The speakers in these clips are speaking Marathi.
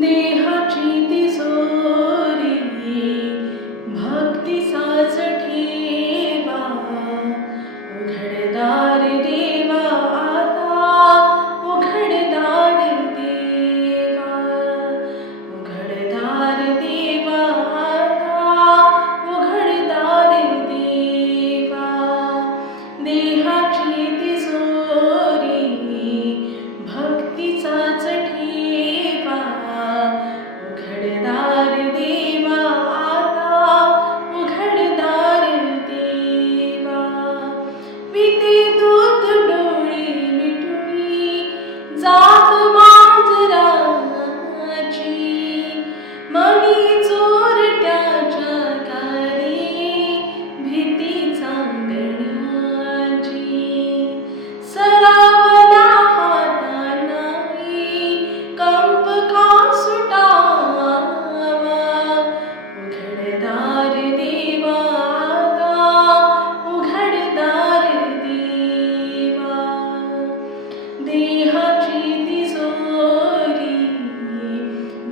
देहाची तिजोरी भक्ती साज ठेवा, उघडदार देवा आता, उघडदार देवा, उघडदार देवा आता, उघडदार देवा. देहाची तिजोरी भक्तीचाच ठेवा, उघडदार देवा आता, उघडदार देवा. पिते दूध डोळे मिटुनी जात मांजराची, मनी चोरट्याच्या कारे भीती चांदण्याची. सरावला हाता नाही कंप का सुटावा, उघडदार देवा आता, उघडदार देवा. देहाची तिजोरी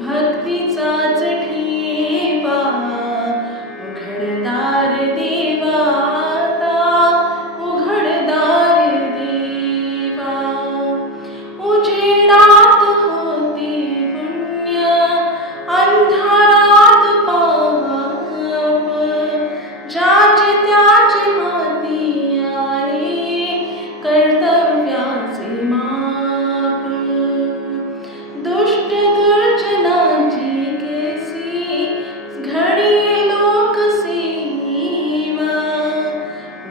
भक्तीचाच ठेवा, उघडदार देवा आता, उघडदार देवा. उजेडात होते पुण्य, अंधारात पाप, ज्याचे त्याचे हाती आहे कर्तव्याचे माप. दुष्ट दुर्जनांची केसी घडी लोकसेवा,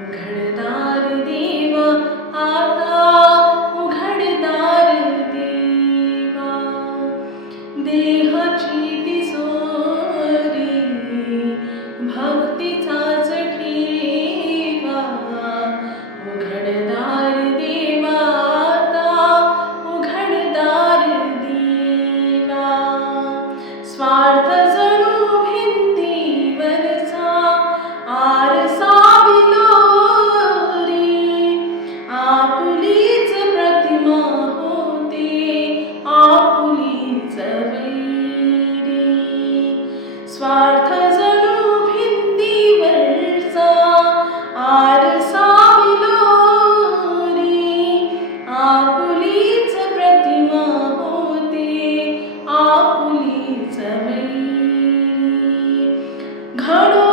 उघडदार देवा आता, उघडदार देवा. देहाची तिजोरी भक्तीचाच ठेवा, उघडदार देवा आता, उघडदार देवा. स्वार्थ जणू भिंतीवरचा आरसा विलोरी, आपुलीच प्रतिमा होते आपुलीच वैरी. स्वार्थ जणू भिंतीवरचा आरसा विलोरी, आपुलीच प्रतिमा होते आपुलीच वैरी. घडो